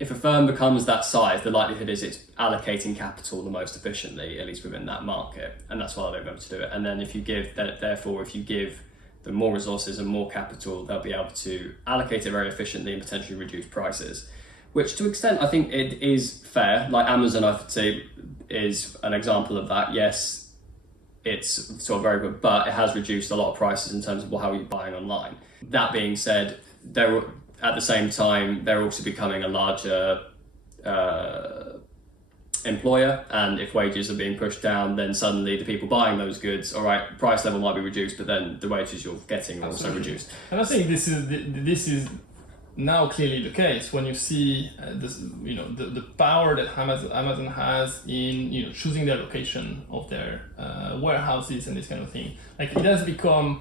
if a firm becomes that size, the likelihood is it's allocating capital the most efficiently, at least within that market, and that's why they'll be able to do it. And then if you give them more resources and more capital, they'll be able to allocate it very efficiently and potentially reduce prices, which to an extent I think it is fair. Like Amazon, I would say, is an example of that. Yes, it's sort of very good, but it has reduced a lot of prices in terms of how you're buying online. That being said, at the same time, they're also becoming a larger employer, and if wages are being pushed down, then suddenly the people buying those goods, all right, price level might be reduced, but then the wages you're getting are also reduced. And I think this is now clearly the case when you see the power that Amazon has in choosing their location of their warehouses and this kind of thing. Like it has become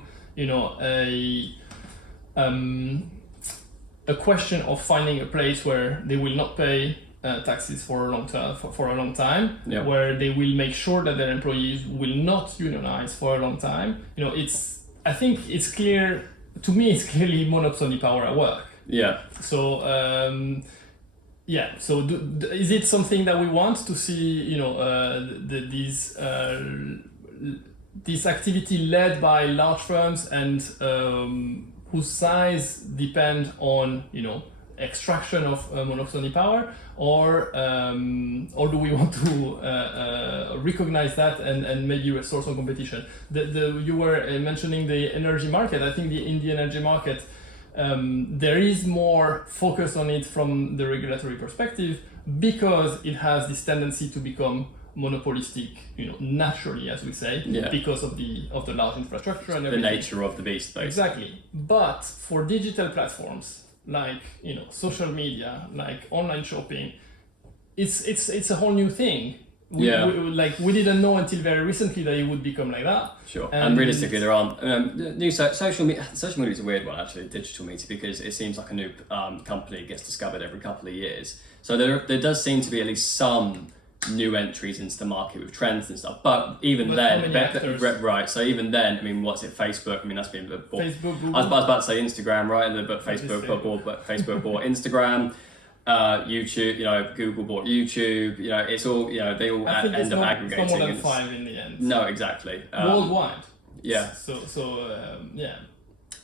a question of finding a place where they will not pay taxes for a long time, yeah. Where they will make sure that their employees will not unionize for a long time. I think it's clear to me. It's clearly monopoly power at work. Yeah. So So is it something that we want to see? This activity led by large firms and whose size depend on extraction of monopoly power, or do we want to recognize that and maybe restore some competition? You were mentioning the energy market. I think in the energy market there is more focus on it from the regulatory perspective because it has this tendency to become monopolistic, naturally, as we say, because of the large infrastructure and everything. The nature of the beast, basically. Exactly. But for digital platforms like social media, like online shopping, it's a whole new thing. We didn't know until very recently that it would become like that. Sure. And realistically, there aren't new social media. Social media is a weird one, actually, digital media, because it seems like a new company gets discovered every couple of years. So there does seem to be at least some new entries into the market with trends and stuff, but even then, right? So even then, I mean, what's it? Facebook. I mean, that's been bought. Facebook, Google. I was about to say Instagram, right? But Facebook bought Instagram. YouTube, Google bought YouTube. It's all they all end up aggregating. It's not more than 5 in the end. No, exactly. Worldwide. Yeah. So.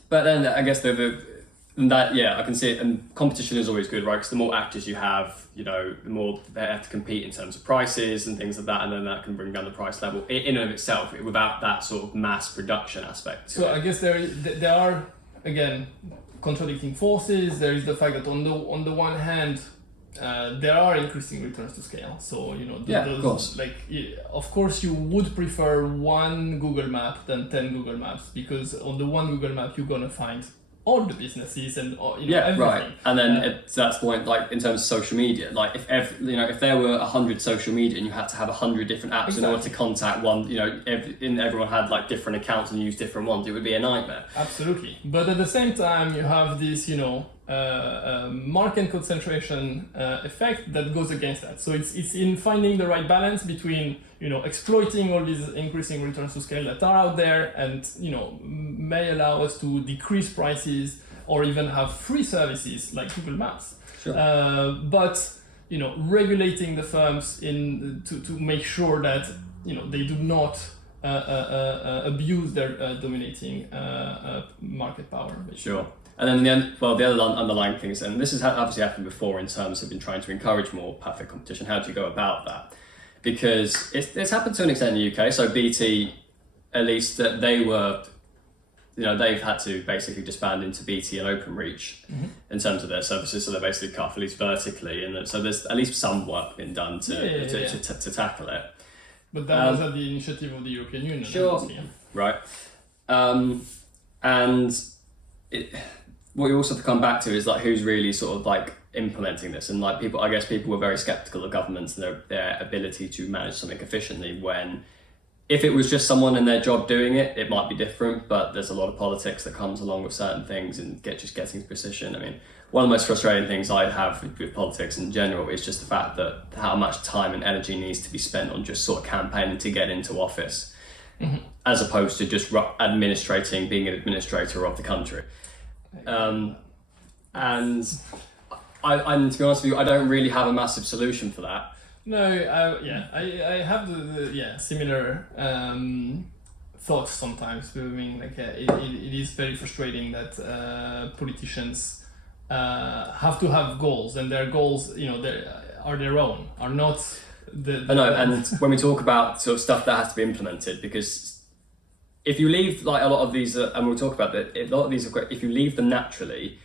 But then I guess I can see it, and competition is always good, right? Because the more actors you have, the more they have to compete in terms of prices and things like that, and then that can bring down the price level in and of itself without that sort of mass production aspect. So I guess there are again contradicting forces. There is the fact that on the one hand, there are increasing returns to scale. So of course. Of course, you would prefer one Google Map than 10 Google Maps, because on the one Google Map you're gonna find all the businesses and everything. Right. And then that's the point. Like in terms of social media, like if there were 100 social media and you had to have 100 different apps in order to contact one, everyone had like different accounts and used different ones, it would be a nightmare. Absolutely. But at the same time, you have this market concentration effect that goes against that. So it's in finding the right balance between exploiting all these increasing returns to scale that are out there and may allow us to decrease prices or even have free services like Google Maps. Sure. But regulating the firms to make sure that they do not abuse their dominating market power. Basically. Sure. And then the other underlying things, and this has obviously happened before in terms of been trying to encourage more perfect competition. How do you go about that? Because it's happened to an extent in the UK. So BT, at least that they were, they've had to basically disband into BT and OpenReach in terms of their services. So they're basically cut off at least vertically, and so there's at least some work been done to tackle it. But that was at the initiative of the European Union. Sure. Right. What you also have to come back to is like who's really sort of like implementing this, and like people were very skeptical of governments and their ability to manage something efficiently. When if it was just someone in their job doing it, it might be different, but there's a lot of politics that comes along with certain things and getting precision. I mean, one of the most frustrating things I have with politics in general is just the fact that how much time and energy needs to be spent on just sort of campaigning to get into office, as opposed to just being an administrator of the country. And And to be honest with you, I don't really have a massive solution for that. No, I have the similar thoughts sometimes. I mean, like it is very frustrating that politicians have to have goals, and their goals, are their own, are not I know, and when we talk about sort of stuff that has to be implemented, because if you leave like a lot of these, and we'll talk about that, a lot of these are great. If you leave them naturally,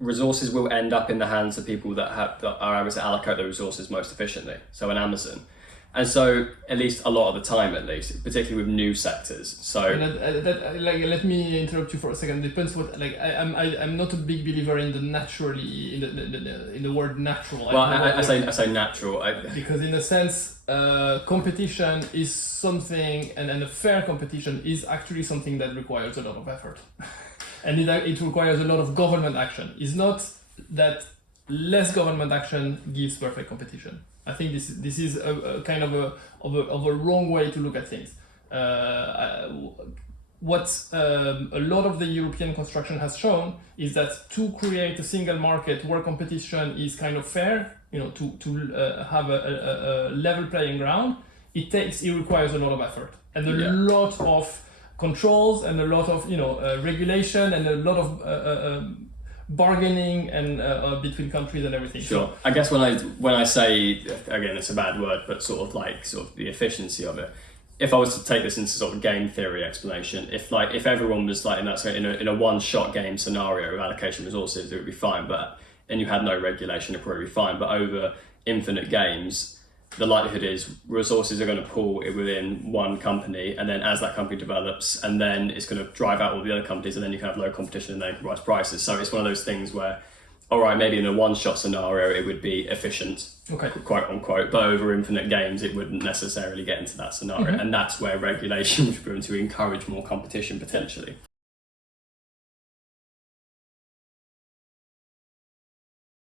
resources will end up in the hands of people that are able to allocate the resources most efficiently. So an Amazon. And so, at least a lot of the time, particularly with new sectors. So, let me interrupt you for a second. Depends what I'm not a big believer in the naturally in the word natural. Well, I say natural because in a sense, competition is something, and a fair competition is actually something that requires a lot of effort, and it requires a lot of government action. It's not that less government action gives perfect competition. I think this is a kind of a wrong way to look at things. What a lot of the European construction has shown is that to create a single market where competition is kind of fair, to have a level playing ground, it requires a lot of effort and a lot of controls and a lot of regulation and a lot of bargaining and between countries and everything. Sure. I guess when I say, again, it's a bad word, but sort of the efficiency of it. If I was to take this into sort of game theory explanation, if everyone was like in a one-shot game scenario with allocation resources, it would be fine. And you had no regulation, it'd probably be fine. But over infinite games, the likelihood is resources are going to pool within one company, and then as that company develops, and then it's going to drive out all the other companies, and then you can have low competition and then you can rise prices. So it's one of those things where, all right, maybe in a one-shot scenario it would be efficient, quote unquote, but over infinite games it wouldn't necessarily get into that scenario, and that's where regulation would be able to encourage more competition potentially.